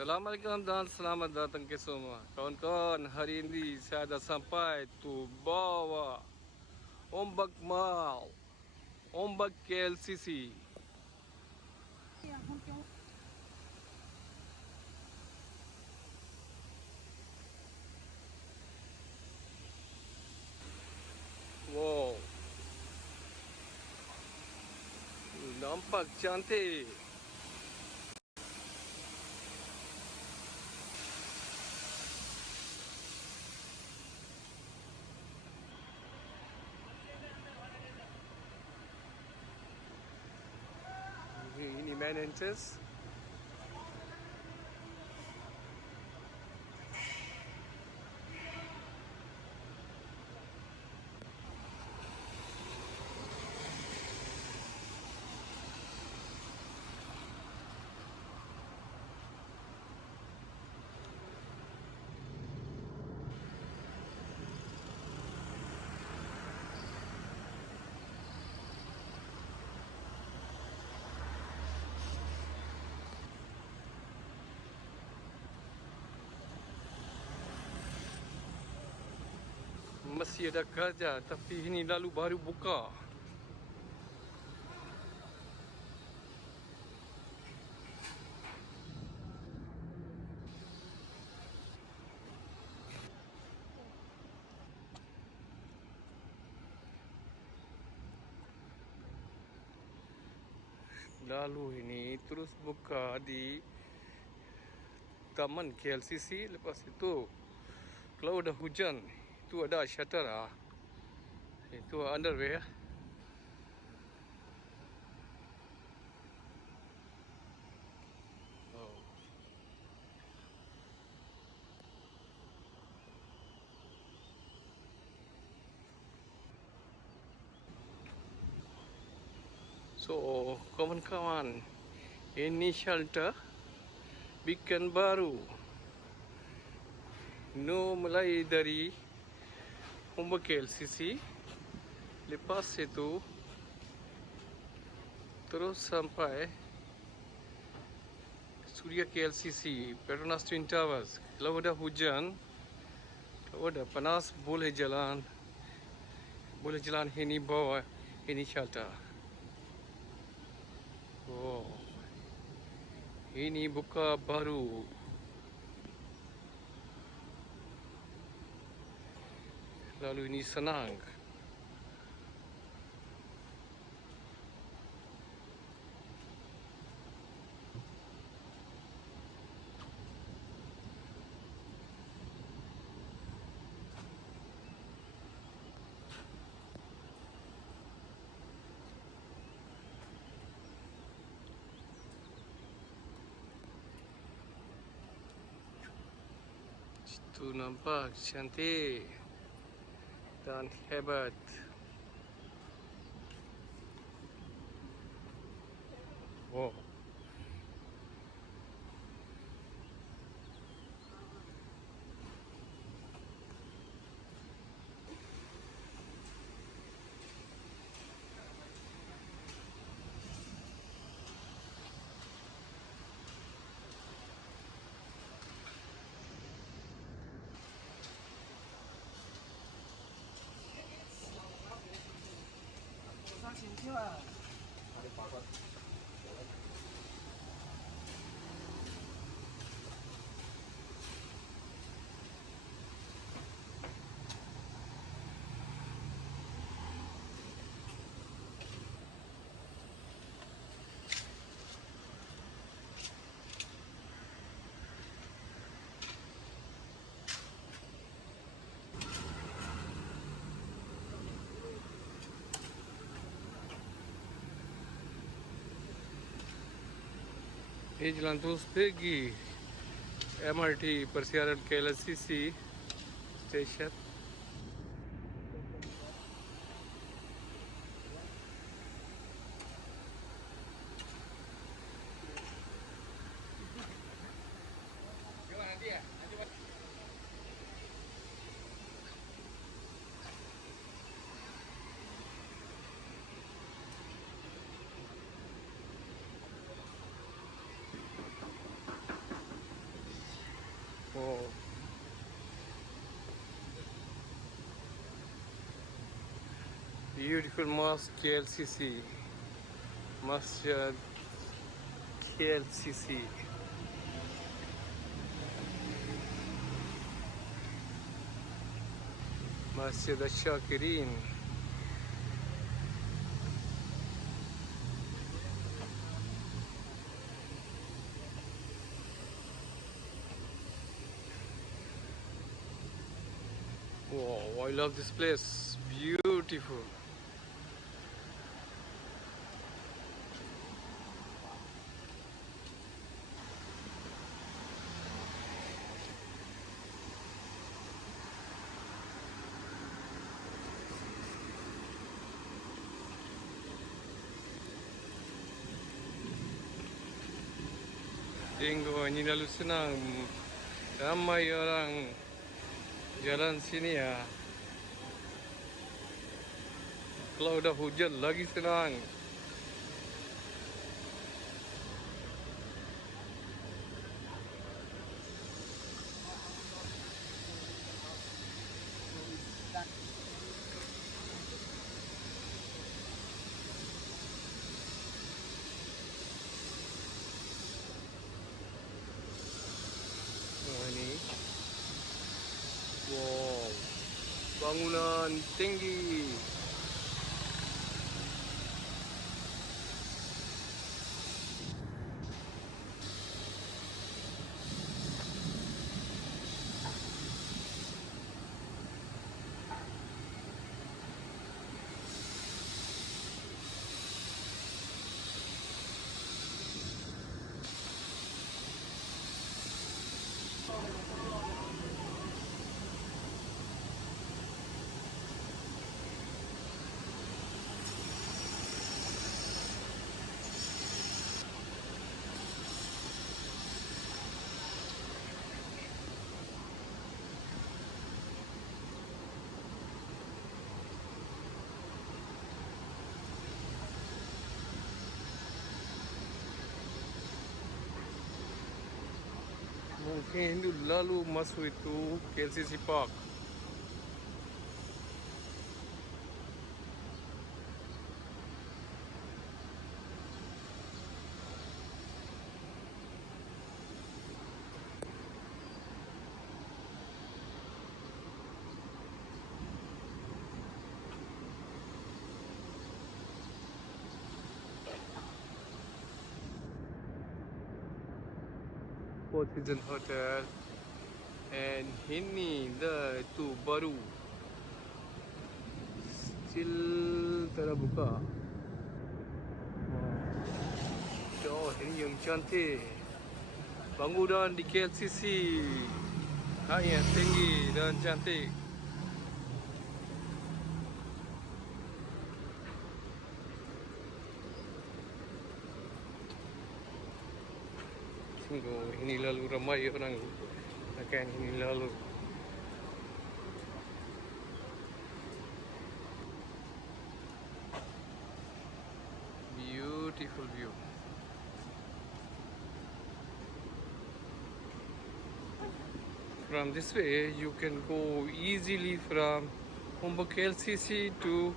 Assalamualaikum dan selamat datang ke semua. Kawan-kawan, hari ini saya dah sampai tu bawah Ombak Mal, Ombak KLCC. Wow, nampak cantik. Ini main entrance. Masih ada kerja, tapi ini lalu baru buka. Lalu ini terus buka di Taman KLCC. Lepas itu kalau udah hujan, itu ada shutter itu underway ya. Oh. So, kawan-kawan, ini shelter bikin baru. Mulai dari Ombak KLCC, lepas itu terus sampai Suria KLCC, Petronas Twin Towers. Kalau udah hujan, kalau udah panas, boleh jalan ini bawah, ini shelter. Oh, ini buka baru. Lalu ini senang. Itu nampak cantik dan hebat. Wow. Ini jalan terus pergi MRT persiaran KLCC station. Beautiful mosque KLCC. Masjid KLCC. Masjid Asyakirin. Wow, I love this place. Beautiful. Tengok ini lalu senang. Ramai orang jalan sini ya. Kalau udah hujan lagi senang. Nah, ini. Wow. Bangunan tinggi. Mungkin itu lalu masuk itu KLCC Park. Four Seasons Hotel. And ini dah itu baru. Still tak buka. Oh, ini yang cantik. Bangunan di KLCC. Yang tinggi dan cantik. Tunggu, ini lalu ramai orang akan ini lalu. Beautiful view. From this way, you can go easily from Ombak KLCC to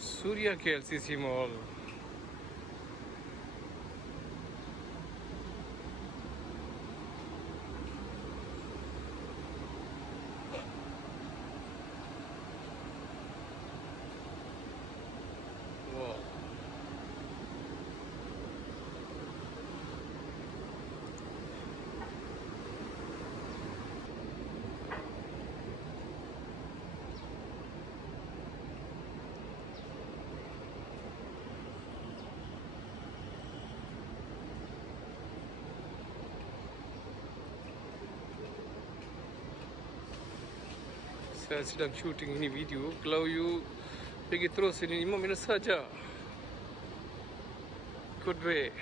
Suria KLCC Mall. Wow. Saya sedang shooting ini video. Kalau you pergi terus ini 5 minit saja. Good way.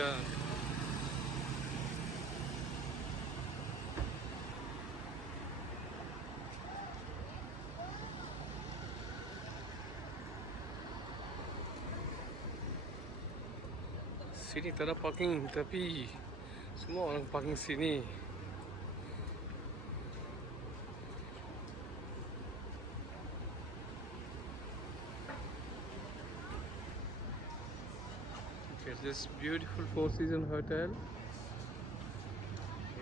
saksikan. Sini tak ada parking, tapi semua orang parking sini. Look at this beautiful four-season hotel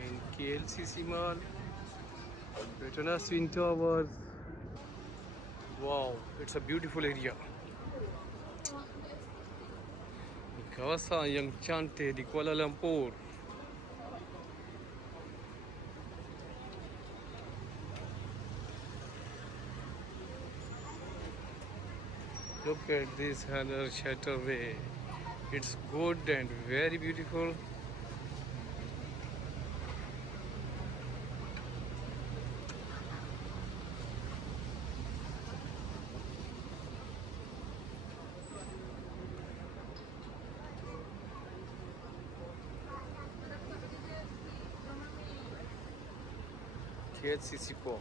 in KLCC Mall, Petronas Twin Towers. Wow, it's a beautiful area. Kawasan yang cantik di Kuala Lumpur. Look at this other shatterway. It's good and very beautiful. KLCC Park,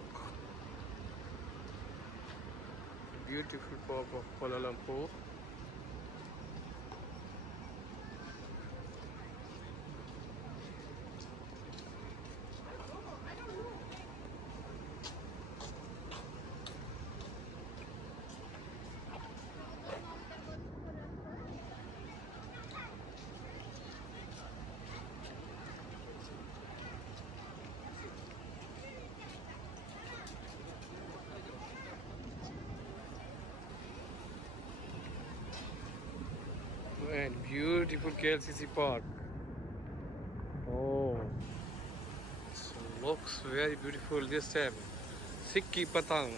beautiful park of Kuala Lumpur. And beautiful KLCC Park. Oh, so looks very beautiful this time. Sikki Patang.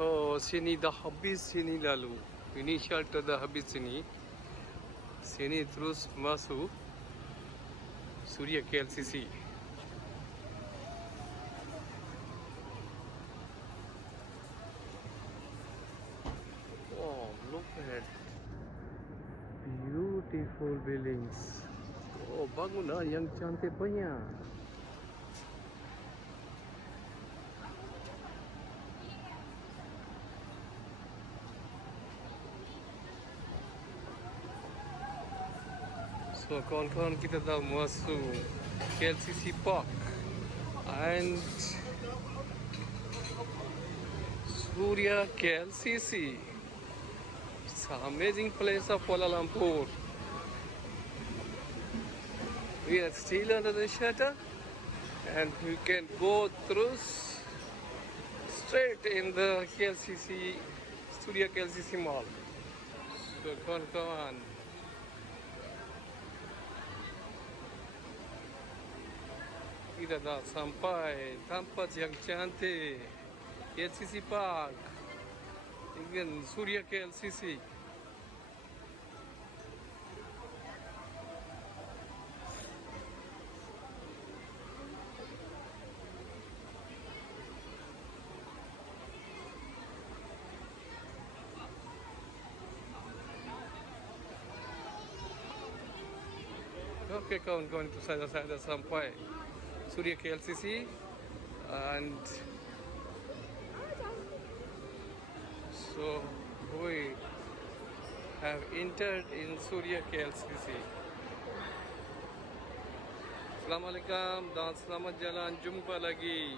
Oh, sini dah habis sini lalu. Initial tu dah habis sini. Sini terus masuk Suria KLCC. Oh, look at beautiful buildings. Oh, bangunan yang cantik banyak. So kawan-kawan, kita dah masuk KLCC Park and Suria KLCC. It's an amazing place of Kuala Lumpur. We are still under the shutter and we can go through straight in the KLCC, Suria KLCC Mall. So kawan-kawan, kita dah sampai tempat yang cantik, KLCC Park dengan Suria KLCC. Oke kawan-kawan, itu saja saya dah sampai Suria KLCC and so we have entered in Suria KLCC. Assalamualaikum dan selamat jalan, jumpa lagi.